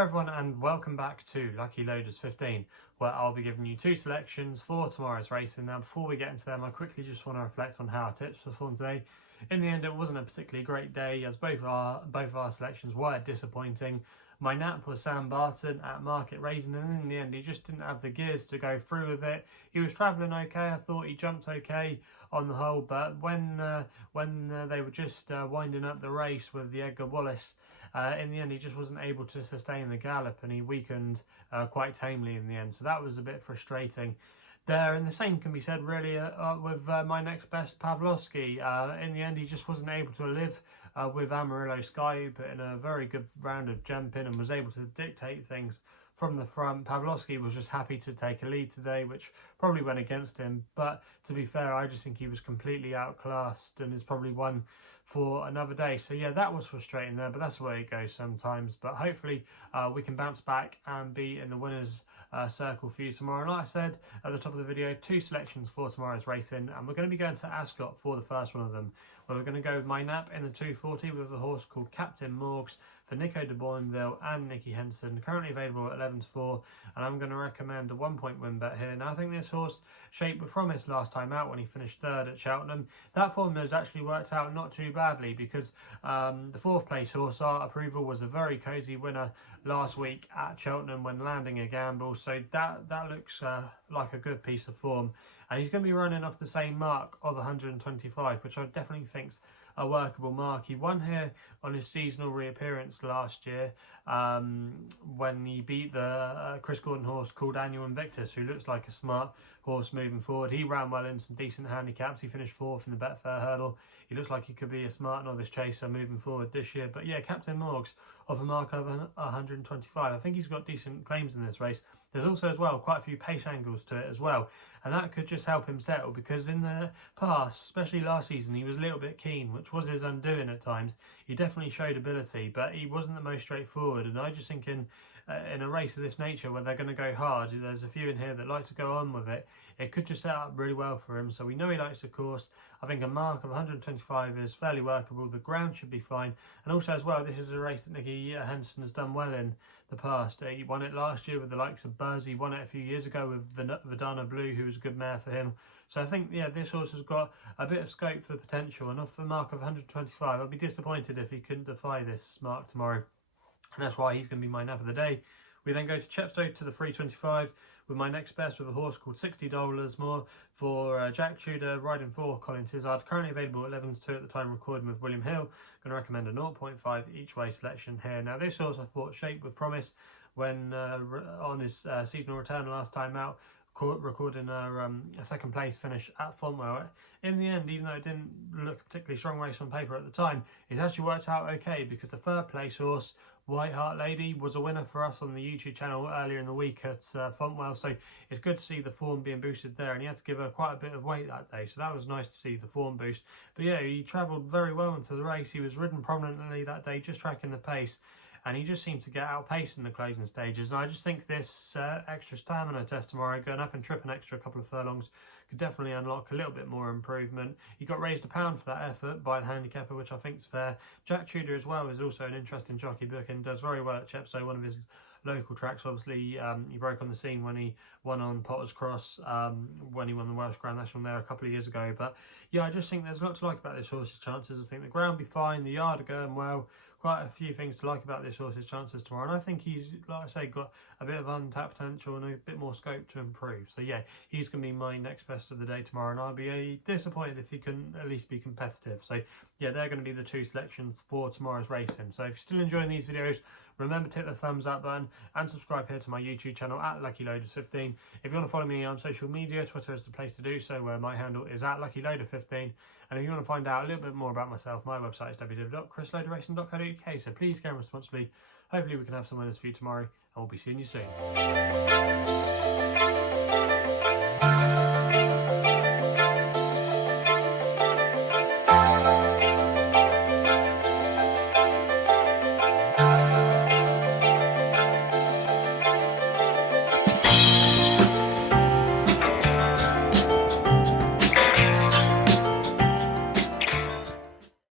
Hello everyone and welcome back to Lucky Loaders 15, where I'll be giving you two selections for tomorrow's racing. Now before we get into them, I quickly just want to reflect on how our tips performed today. In the end, it wasn't a particularly great day as both of our selections were disappointing. My nap was Sam Barton at Market Raising, and in the end he just didn't have the gears to go through with it. He was travelling okay, I thought he jumped okay on the whole, but when they were just winding up the race with the Edgar Wallace, in the end he just wasn't able to sustain the gallop, and he weakened quite tamely in the end, so that was a bit frustrating there. And the same can be said really with my next best, Pavlovsky. In the end he just wasn't able to live with Amarillo Sky, but in a very good round of jumping and was able to dictate things from the front. Pavlovsky was just happy to take a lead today, which probably went against him, but to be fair, I just think he was completely outclassed and is probably one for another day. So yeah, that was frustrating there, but that's the way it goes sometimes. But hopefully we can bounce back and be in the winners circle for you tomorrow. And like I said at the top of the video, two selections for tomorrow's racing, and we're going to be going to Ascot for the first one of them, where we're going to go with my nap in the 240 with a horse called Captain Morgs for Nico de Boinville and Nicky Henson, currently available at 11-4, and I'm going to recommend a 1 point win bet here. Now I think this horse shaped with promise last time out when he finished third at Cheltenham. That form has actually worked out not too badly, because the fourth place horse, Art Approval, was a very cosy winner last week at Cheltenham when landing a gamble, so that looks like a good piece of form, and he's going to be running off the same mark of 125, which I definitely think's a workable mark. He won here on his seasonal reappearance last year when he beat the Chris Gordon horse called Annual Invictus, who looks like a smart horse moving forward. He ran well in some decent handicaps. He finished fourth in the Betfair Hurdle. He looks like he could be a smart novice chaser moving forward this year. But yeah, Captain Morgs of a mark over 125. I think he's got decent claims in this race. There's also as well quite a few pace angles to it as well, and that could just help him settle, because in the past, especially last season, he was a little bit keen, which was his undoing at times. He definitely showed ability, but he wasn't the most straightforward, and I just think in a race of this nature where they're going to go hard, there's a few in here that like to go on with it, it could just set up really well for him. So we know he likes the course. I think a mark of 125 is fairly workable. The ground should be fine, and also as well, this is a race that Nicky Henson has done well in the past. He won it last year with the likes of Buzz. He won it a few years ago with Vidana Blue, who was a good mare for him. So I think, yeah, this horse has got a bit of scope for potential, and off the mark of 125, I'd be disappointed if he couldn't defy this mark tomorrow, and that's why he's going to be my nap of the day. We then go to Chepstow to the 325 with my next best, with a horse called $60 more for Jack Tudor, riding for Colin Tizard, currently available at 11-2 at the time recording with William Hill. Going to recommend a 0.5 each way selection here. Now this horse I thought shaped with promise when on his seasonal return last time out, recording a second place finish at Fontwell. In the end, even though it didn't look a particularly strong race on paper at the time, it actually worked out okay, because the third place horse, White Hart Lady, was a winner for us on the YouTube channel earlier in the week at Fontwell, so it's good to see the form being boosted there, and he had to give her quite a bit of weight that day, so that was nice to see the form boost. But yeah, he travelled very well into the race. He was ridden prominently that day, just tracking the pace, and he just seemed to get outpaced in the closing stages. And I just think this extra stamina test tomorrow, going up and tripping extra a couple of furlongs, could definitely unlock a little bit more improvement. He got raised £1 for that effort by the handicapper, which I think is fair. Jack Tudor as well is also an interesting jockey book and does very well at Chepstow, one of his local tracks. Obviously he broke on the scene when he won on Potter's Cross, when he won the Welsh Grand National there a couple of years ago. But yeah, I just think there's a lot to like about this horse's chances. I think the ground will be fine, the yard are going well. Quite a few things to like about this horse's chances tomorrow, and I think he's, like I say, got a bit of untapped potential and a bit more scope to improve. So yeah, he's going to be my next best of the day tomorrow, and I'll be disappointed if he can at least be competitive. So yeah, they're going to be the two selections for tomorrow's racing. So if you're still enjoying these videos, remember to hit the thumbs up button and subscribe here to my YouTube channel at Lucky Loaders 15. If you want to follow me on social media, Twitter is the place to do so, where my handle is at Lucky Loader 15. And if you want to find out a little bit more about myself, my website is www.chrisloaderracing.co.uk. So please go responsibly. Hopefully we can have some winners for you tomorrow, and we'll be seeing you soon.